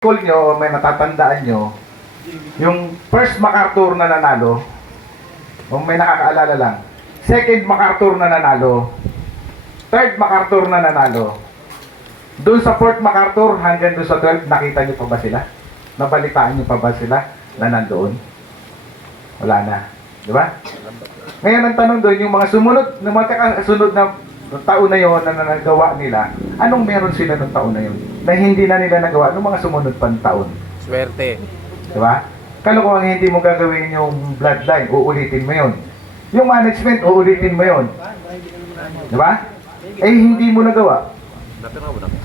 Call nyo, may natatandaan nyo, yung first MacArthur na nanalo, kung may nakakaalala lang, second MacArthur na nanalo, third MacArthur na nanalo, doon sa fourth MacArthur hanggang doon sa 12, nakita nyo pa ba sila? Nabalitaan nyo pa ba sila na nandoon? Wala na. Di ba? Ngayon ang tanong doon, yung mga sumunod, yung mga kasunod na taon na yon na nagawa nila, anong meron sila ng taon na yon na hindi na nila nagawa ng mga sumunod pang taon? Swerte. Di ba? Kalokohan hindi mo gagawin yung bloodline, uulitin mo yon. Yung management, uulitin mo yon. Di ba? Eh, hindi mo nagawa.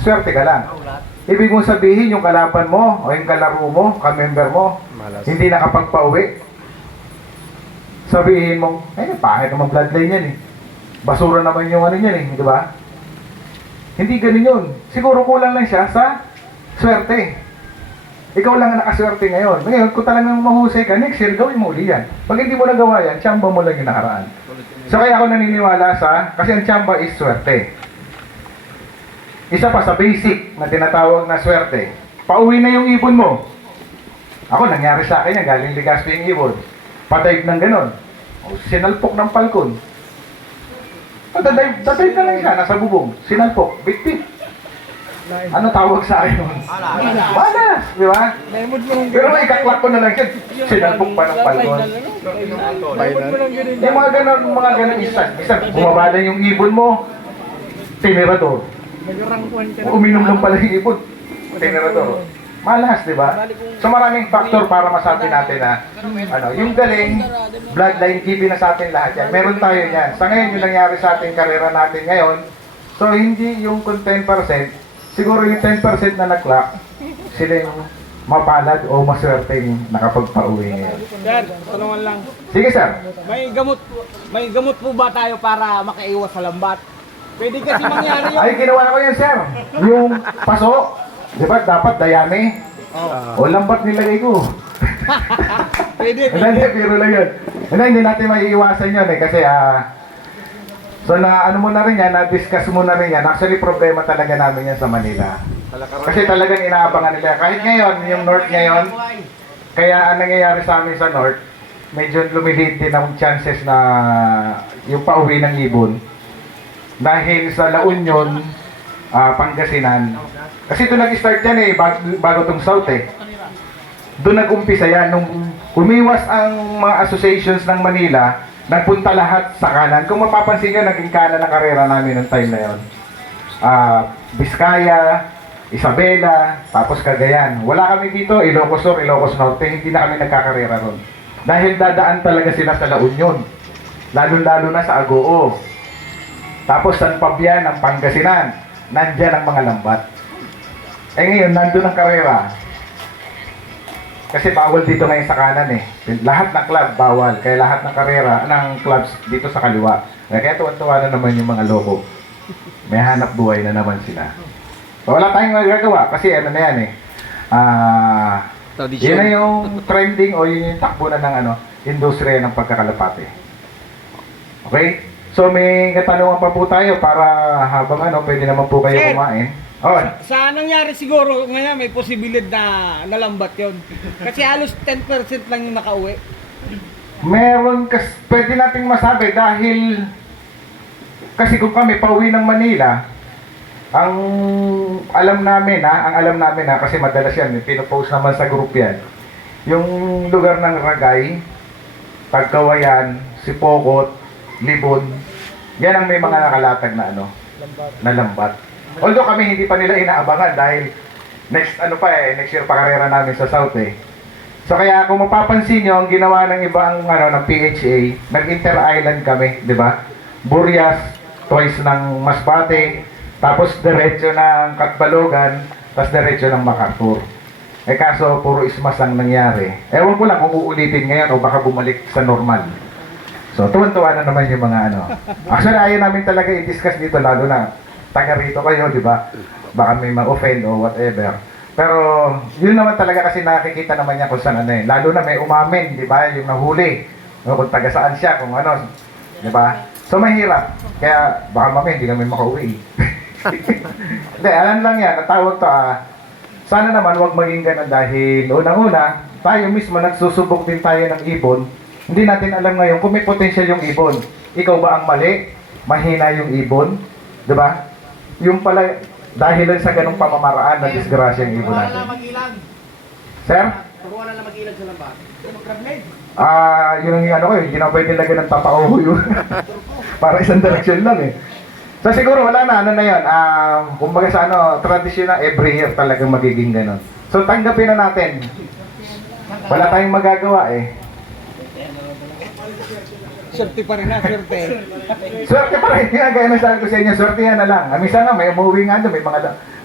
Swerte ka lang. Ibig mong sabihin, yung kalaban mo, o yung kalaro mo, kamember mo, hindi nakapagpauwi. Sabihin mo, ay, pangit naman bloodline yan eh. Basura naman yung ano yan eh, di ba? Hindi ganun yun. Siguro kulang lang siya sa swerte. Ikaw lang ang nakaswerte ngayon. Ngayon, kung talagang mahusay ka, next year, gawin mo uli yan. Pag hindi mo nagawa yan, tsamba mo lang yung nakaraan. So kaya ako naniniwala kasi ang tsamba is swerte. Isa pa sa basic na tinatawag na swerte, pauwi na yung ibon mo. Ako, nangyari sa akin yan, galing Legazpi yung ibon. Patayip ng ganon. O, sinalpok ng palkon. Tatayip na lang siya, nasa bubong. Sinalpok, bit-bit. Ano tawag sa akin nun? Malas, di ba? Pero may kaklak ko na lang siya. Sinalpok pa ng palkon. Yung mga ganon isa, bumabala yung ibon mo, tinirador. Uminom lang pala yung ibon, tinirador. Malas, di ba? So maraming factor para masabi natin na yung galing, bloodline, give na sa atin lahat yan. Meron tayo yan. Sa ngayon, yung nangyari sa ating karera natin ngayon, so hindi yung kung 10%, siguro yung 10% na nag-clock, sila yung mapalad o maswerteng nakapagpauwi ngayon. Sir, tanungan lang. Sige, sir. May gamot po ba tayo para makaiwas sa lambat? Pwede kasi mangyari yun. Ay, ginawa ko yan, sir. Yung paso, di ba, dapat dayami. O lambat nilagay ko. Pwede. Hindi, pero lang yun. Hindi natin maiiwasan yun eh, kasi so na ano mo na rin yan, na-discuss mo na rin yan. Actually, problema talaga namin yan sa Manila. Kasi talagang inaabangan nila. Kahit ngayon, yung North ngayon, kaya ang nangyayari sa amin sa North, medyo lumiliit din ang chances na yung pauwi ng ibon. Dahil sa La Union, Pangasinan. Kasi doon nag-start yan eh, bago tong South eh. Doon nag-umpisa yan. Nung umiwas ang mga associations ng Manila, nagpunta lahat sa kanan. Kung mapapansin nyo, naging kanan ang karera namin ng time na yun. Vizcaya, Isabela, tapos Cagayan. Wala kami dito, Ilocos Sur, Ilocos Norte, hindi na kami nagkakarera ron. Dahil dadaan talaga sila sa La Union. Lalo-lalo na sa Agoo. Tapos San Fabian ng Pangasinan. Nandyan ang mga lambat. Eh ngayon, nandun ang karera. Kasi bawal dito ngayon sa kanan eh. Lahat ng club bawal. Kaya lahat ng karera, ng clubs dito sa kaliwa. Kaya tuwan-tuwa na naman yung mga loko. May hanap buhay na naman sila. So, wala tayong magagawa kasi ano na yan eh. Yun na yung trending o yun yung takbo na ng industriya ng pagkakalapate. Okay? So may katanungan pa po tayo para habang pwede naman po kayo kumain. Oh. Sa nangyari siguro, ngayon may posibilidad na nalambat yon. Kasi halos 10% lang yung nakauwi. Meron, pwede nating masabi dahil kasi kung kami pauwi ng Manila, ang alam namin kasi madalas yan, pinopost naman sa group yan, yung lugar ng Ragay, Pagkawayan, Sipokot, Libon, yan ang may mga nakalatag na na lambat. Although kami hindi pa nila inaabangan dahil next year pa karera namin sa South eh. So kaya kung mapapansin nyo, ang ginawa ng ibang ng PHA, nag-inter-island kami, di ba? Burias, twice ng Masbate, tapos diretso ng Katbalogan, tapos diretso ng MacArthur. Eh kaso puro ismas ang nangyari. Ewan ko lang kung uulitin ngayon o baka bumalik sa normal. So tuwan-tuwa na naman yung mga Actually ayaw namin talaga i-discuss dito, lalo na taga rito kayo, di ba? Baka may ma-offend o whatever. Pero yun naman talaga kasi nakikita naman niya kung saan Lalo na may umamin, di ba? Yung nahuli. Kung taga saan siya, kung di ba? So mahirap. Kaya baka mamaya hindi kami makauwi. Hindi, alam lang yan. Ang tawag to sana naman wag maging ganun dahil unang-una, tayo mismo nagsusubok din tayo ng ibon. Hindi natin alam ngayon kung may potential yung ibon. Ikaw ba ang mali? Mahina yung ibon? Diba? Yung pala, dahil lang sa ganung pamamaraan na disgrasya yung ibon Turuan natin. na mag-ilag. Sir? Turuan na mag-ilag sa lambat. Yun ang ano ko, hindi na pwede lagyan ng tapauho yun. Para isang direksyon lang eh. So siguro wala na, ano na yun, kumbaga sa ano, traditional, every year talagang magiging ganun. So tanggapin na natin. Wala tayong magagawa eh. Swerte pa rin na, swerte. Swerte pa rin, gaya na sabi ko sa inyo, swerte yan na lang. Minsan nga, may umuwi nga doon,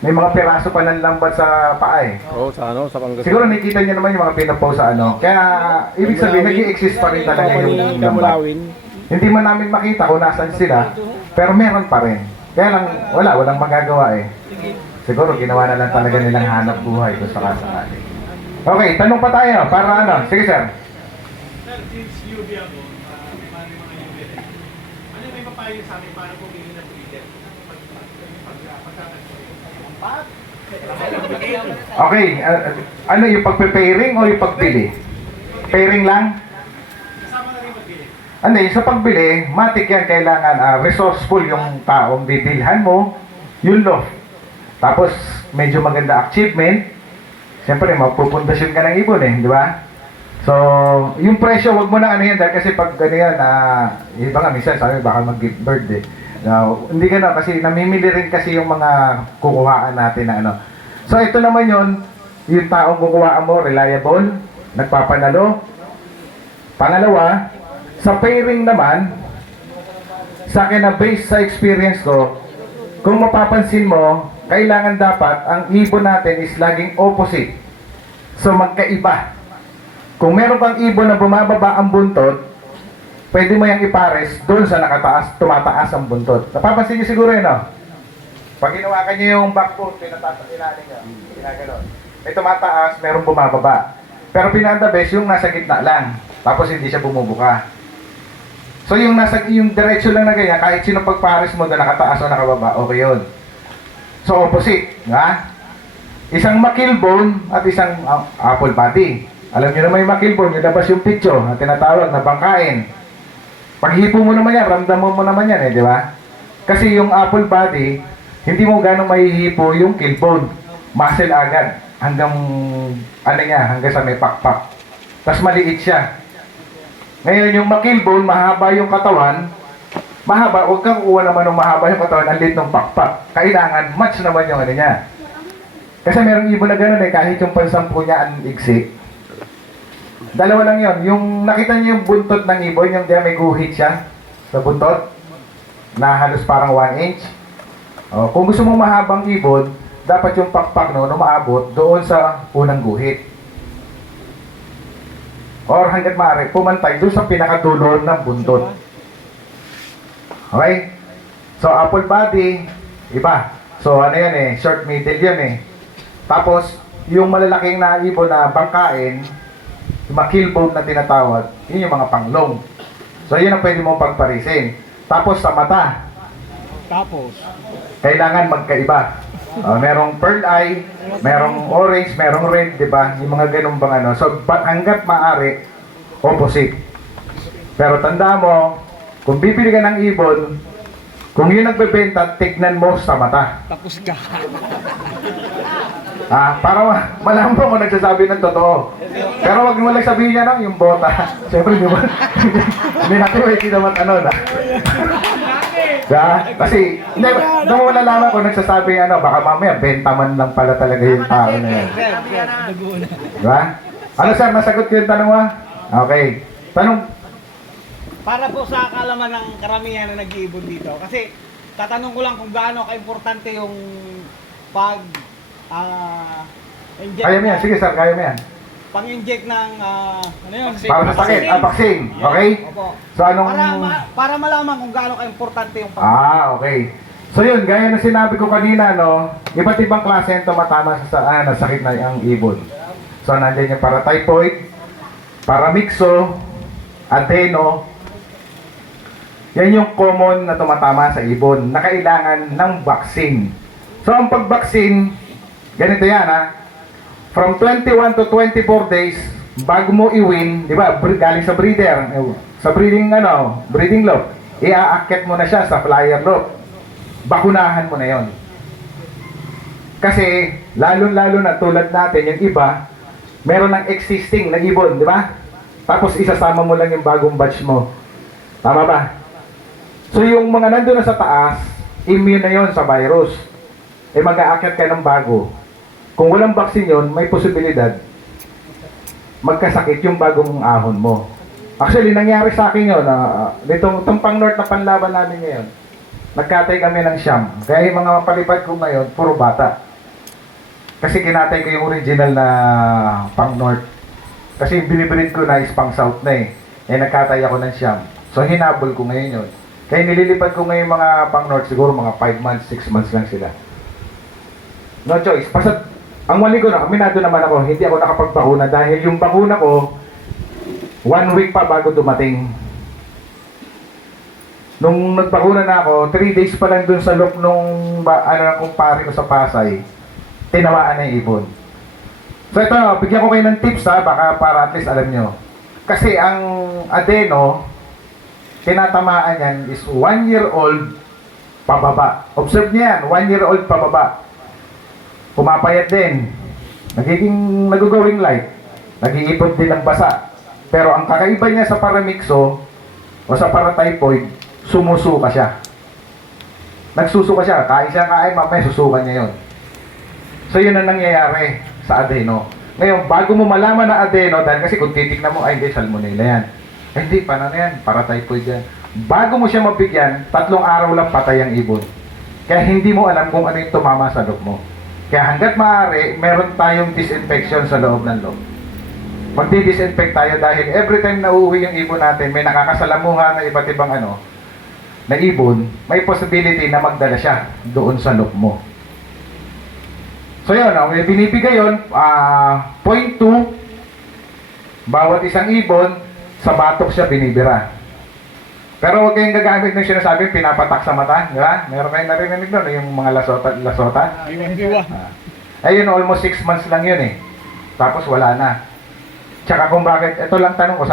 may mga piraso pa ng lambat sa paa eh. Oo, sa ano, sa Pangasinan. Siguro nakikita niyo naman yung mga pinapost sa ano. Kaya, ibig sabihin, nag-i-exist pa rin talaga yung lambat. Mulawin. Hindi man namin makita kung nasaan sila, pero meron pa rin. Kaya lang, walang magagawa eh. Siguro, ginawa na lang talaga nilang hanap buhay kung sakasakali. Okay, tanong pa tayo, para ano. Sige, sir. Sir, since UV ako, may mga UV rin. Ano may papayo sa amin paano pumili ng breeder? Okay, ano yung pagpe-pairing o yung pagbili? Pairing lang? Kasama na rin magbili. Hindi, sa pagbili, matik yan, kailangan resourceful yung taong bibilhan mo, yun lo. Tapos, medyo maganda achievement. Siyempre, magpupundasyon ka ng ibon eh, di ba? So, yung presyo, wag mo na ano yan, dahil kasi pag ano yan, iba nga, minsan sabi, baka mag-give bird eh. Now, hindi ka na, kasi namimili rin kasi yung mga kukuhaan natin na ano. So, ito naman yun, yung taong kukuhaan mo, reliable, nagpapanalo. Pangalawa, sa pairing naman, sa akin na based sa experience ko, kung mapapansin mo, kailangan dapat ang ibon natin is laging opposite. So magkaiba. Kung meron kang ibon na bumababa ang buntot, pwede mo yung ipares doon sa nakataas, tumataas ang buntot. Napapansin niyo siguro yun, no? Pag ginawakan niyo yung backbone, pinatatakilanin niyo, ginaganon. May tumataas, merong bumababa. Pero pinaka best yung nasa gitna lang, tapos hindi siya bumubuka. So yung diretso lang na ganyan, kahit sino pagpares mo doon nakataas o nakababa, okay yun. So opposite, ha? Isang makilbone at isang apple body. Alam niyo naman yung makilbone, yung labas yung pitso na tinatawag na bangkain. Pag hipo mo naman yan, ramdam mo naman yan eh, di ba? Kasi yung apple body, hindi mo ganong mahihipo yung killbone. Muscle agad. Hanggang, ano niya, hanggang sa may pakpak. Tapos maliit siya. Ngayon yung makilbone, mahaba yung katawan. Mahaba, huwag kang kuha naman ng mahaba yung katawan, ang liit ng pakpak. Kailangan, match naman yung ano niya. Kasi merong ibon na gano'n eh, kahit yung pansampu niya ang iksi. Dalawa lang yon. Yung nakita niyo yung buntot ng ibon, yung diyan may guhit siya sa buntot, na halos parang 1 inch. Kung gusto mong mahabang ibon, dapat yung pakpak no, umaabot doon sa unang guhit. Or hanggat maaari, pumantay doon sa pinakadulo ng buntot. Okay? So, apple body, iba. So, ano yan eh, short middle yan eh. Tapos, yung malalaking na ibon na bangkain, yung makillbone na tinatawag, yun yung mga panglong. So, yun ang pwede mong pagparisin. Tapos, sa mata, Tapos, kailangan magkaiba. Merong pearl eye, merong orange, merong red, di ba? Yung mga ganun bang ano. So, hanggat maaari, opposite. Pero tanda mo, kung bibili ka ng ibon, kung yun nagbebenta, tignan mo sa mata. tapos ka. Para malaman mo kung nagsasabi ng totoo. Pero wag mo lang sabihin niya no, yung bota. Siyempre, di ba? Hindi natin may kinamat ano na. Kasi, hindi, doon mo malalaman kung nagsasabi ano, baka mamaya, benta man lang pala talaga yung tao na yun. Diba? Ano sir, nasagot ko yung tanong mo? Okay. Tanong, Para po sa kalaman ng karamihan na nag-iibon dito. Kasi tatanong ko lang kung gaano ka-importante yung pag inject. kaya mo yan. Sige sir, kaya mo yan. Pang-inject ng ano yun? Para sa sakit, vaccine. Okay? Opo. So anong... Para malaman kung gaano ka-importante yung pag Okay. So yun, gaya na sinabi ko kanina, no, iba't ibang klase yung tumatama sa sakit na ang ibon. So nandiyan yung para typhoid, para mixo, adeno. Yan yung common na tumatama sa ibon na kailangan ng vaccine. So ang pag-vaccine, ganito yan ha. from 21 to 24 days, bago mo i-win, di ba, galing sa breeder, sa breeding loop, i-aakyat mo na siya sa flyer loop. Bakunahan mo na yon. Kasi, lalo-lalo na tulad natin, yung iba, meron ng existing na ibon, di ba? Tapos isasama mo lang yung bagong batch mo. Tama ba? So yung mga nandun na sa taas, immune na yon sa virus. Eh mag-aakyat ka ng bago. Kung walang vaccine yon, may posibilidad magkasakit yung bagong ahon mo. Actually, nangyari sa akin yun. Itong pang-north na panlaban namin ngayon, nagkatay kami ng siyam. Kaya yung mga palipad ko ngayon, puro bata. Kasi kinatay ko yung original na pang-north. Kasi yung binibreed ko na is pang-south na eh. Eh nagkatay ako ng siyam. So hinabol ko ngayon yun. Kaya nililipad ko ngayon mga pang-north, siguro mga 5 months, 6 months lang sila. No choice. Basta, ang mali ko na, aminado naman ako, hindi ako nakapagpakuna dahil yung bakuna ko, 1 week pa bago dumating. Nung nagpakuna na ako, 3 days pa lang dun sa loop nung kumpare ko sa Pasay, tinawaan na yung ibon. So ito, bigyan ko kayo ng tips ha, baka para at least alam nyo. Kasi ang adeno, tinatamaan yan is 1-year-old pababa. Observe niyo yan, 1-year-old pababa. Pumapayat din. Nagugawing light. Nag-iipon din ng basa. Pero ang kakaiba niya sa paramixo o sa paratyphoid, sumusuka siya. Nagsusuka siya. Kain siya, mamaya susukan niya yun. So yun ang nangyayari sa adeno. Ngayon, bago mo malaman na adeno, dahil kasi kung titignan mo, ay hindi, salmonella yan. Ay hindi, paano yan? Paratyphoid yan. Bago mo siya mabigyan, 3 araw lang patay ang ibon. Kaya hindi mo alam kung ano yung tumama sa loob mo. Kaya hanggat maaari, meron tayong disinfection sa loob ng loob. Magdi-disinfect tayo dahil every time na uuwi yung ibon natin, may nakakasalamuhan na iba't ibang na ibon, may possibility na magdala siya doon sa loob mo. So yun, may binibigay yun, 0.2, bawat isang ibon, sa batok siya binibira. Pero huwag kayong gagamit ng sinasabi, pinapatak sa mata, di ba? Meron kayong narinig doon, yung mga lasota. Ayun, almost 6 months lang yun eh. Tapos wala na. Tsaka kung bakit, ito lang tanong ko,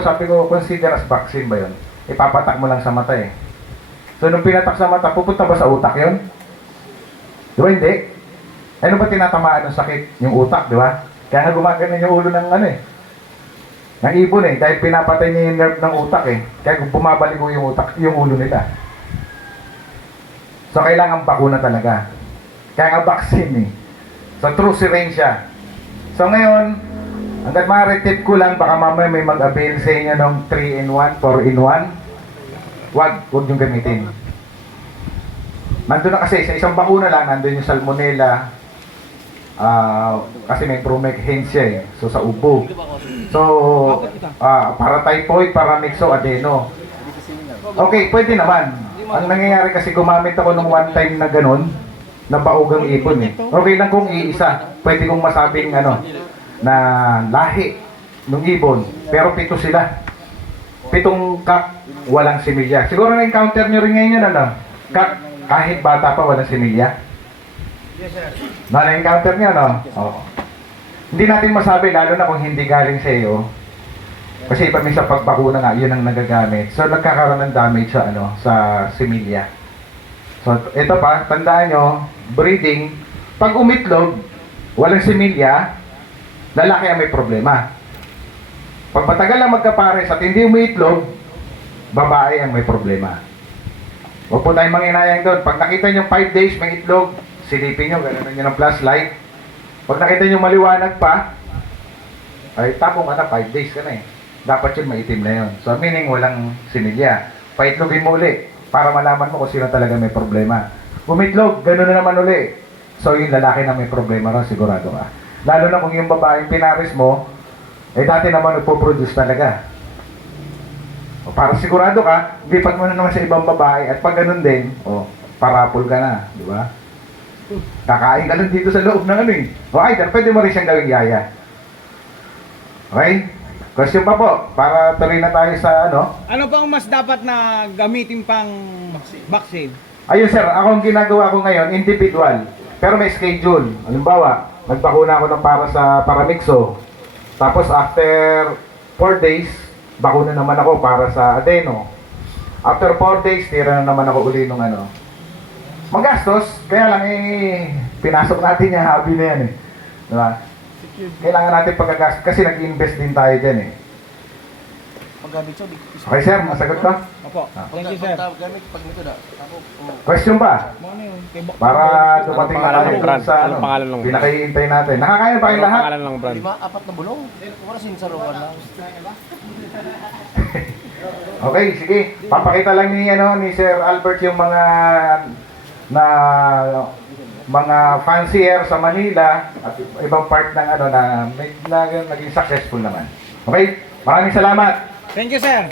sabi ko, consider as vaccine ba yun? Ipapatak mo lang sa mata eh. So nung pinatak sa mata, pupunta ba sa utak yun? Di ba hindi? Ano ba tinatamaan ng sakit? Yung utak, di ba? Kaya nga gumagano yung ulo ng ng ibon eh. Dahil pinapatay niya yung nerve ng utak eh. Kaya kung bumabalik ko yung utak, yung ulo nila. So kailangan bakuna talaga. Kaya nga vaccine eh. So true syringe siya. So ngayon, hanggat maaari tip ko lang, baka mamaya may mag-avail sa inyo ng 3-in-1, 4-in-1. Huwag yung gamitin. Nandun na kasi, sa isang bakuna lang, nandun yung salmonella, kasi may promethazine siya eh. So sa ubo. So para typhoid, para mixo, adeno. Okay, pwede naman. Ang nangyayari kasi gumamit ako nung one time na ganun, na baugang ipon eh. Okay lang kung iisa. Pwede kong masabing na lahi ng ibon. Pero 7 sila. 7 kak, walang similya. Siguro na-encounter nyo rin ngayon yun, kak, kahit bata pa walang similya. Yes, sir. Na-encounter niya, no? Oo. Hindi natin masabi, lalo na kung hindi galing sa iyo. Kasi iba minsan pagpakuna nga, yun ang nagagamit. So, nagkakaroon ng damage sa, sa similya. So, ito pa, tandaan nyo, breeding, pag umitlog, walang similya, lalaki ang may problema. Pag matagal lang magkapares at hindi umitlog, babae ang may problema. Huwag po tayong manginayang doon. Pag nakita nyo 5 days may itlog, silipin nyo, gano'n nyo ng flashlight. Pag nakita nyo maliwanag pa, ay tapong 5 days ka na eh. Dapat yun maitim na yun. So meaning walang sinilya. Paitlogin mo uli para malaman mo kung sino talaga may problema. Umitlog, gano'n na naman uli. So yung lalaki na may problema rin, sigurado ka. Lalo na kung yung babaeng pinaris mo, eh dati naman nagpo-produce talaga. O para sigurado ka, lipat mo na naman sa ibang babae at pag ganun din, parapol ka na, di ba? Kakain ka lang dito sa loob ng O either, pwede mo rin siyang gawing yaya. Okay? Question pa po, para tuloy na tayo sa Ano pa ang mas dapat na gamitin pang vaccine? Ayun sir, ako ang ginagawa ko ngayon, individual. Pero may schedule. Halimbawa, Nagbakuna ako ng para sa Paramixo. Tapos after 4 days, bakuna naman ako para sa Adeno. After 4 days, tira na naman ako uli nung ano. Magastos, kaya lang pinasok natin yung hobby na yan eh. Diba? Kailangan natin pagkagastos kasi nag-invest din tayo dyan eh. Okay sir, masagot ka? Opo. Thank you, sir. Gamit pag nito na. Ako, Question ba? Ano yun? Para dumating na pangalan tayo ng brand? sa Anong pangalan ng brand? pinakihintay natin. Nakakain ba kayong lahat? Pangalan ng brand. 5, 4 na bulong. Wala sinsaruan lang. Okay, sige. Papakita lang ni Sir Albert yung mga fancier sa Manila at ibang part ng na naging successful naman. Okay? Maraming salamat. Thank you, sir.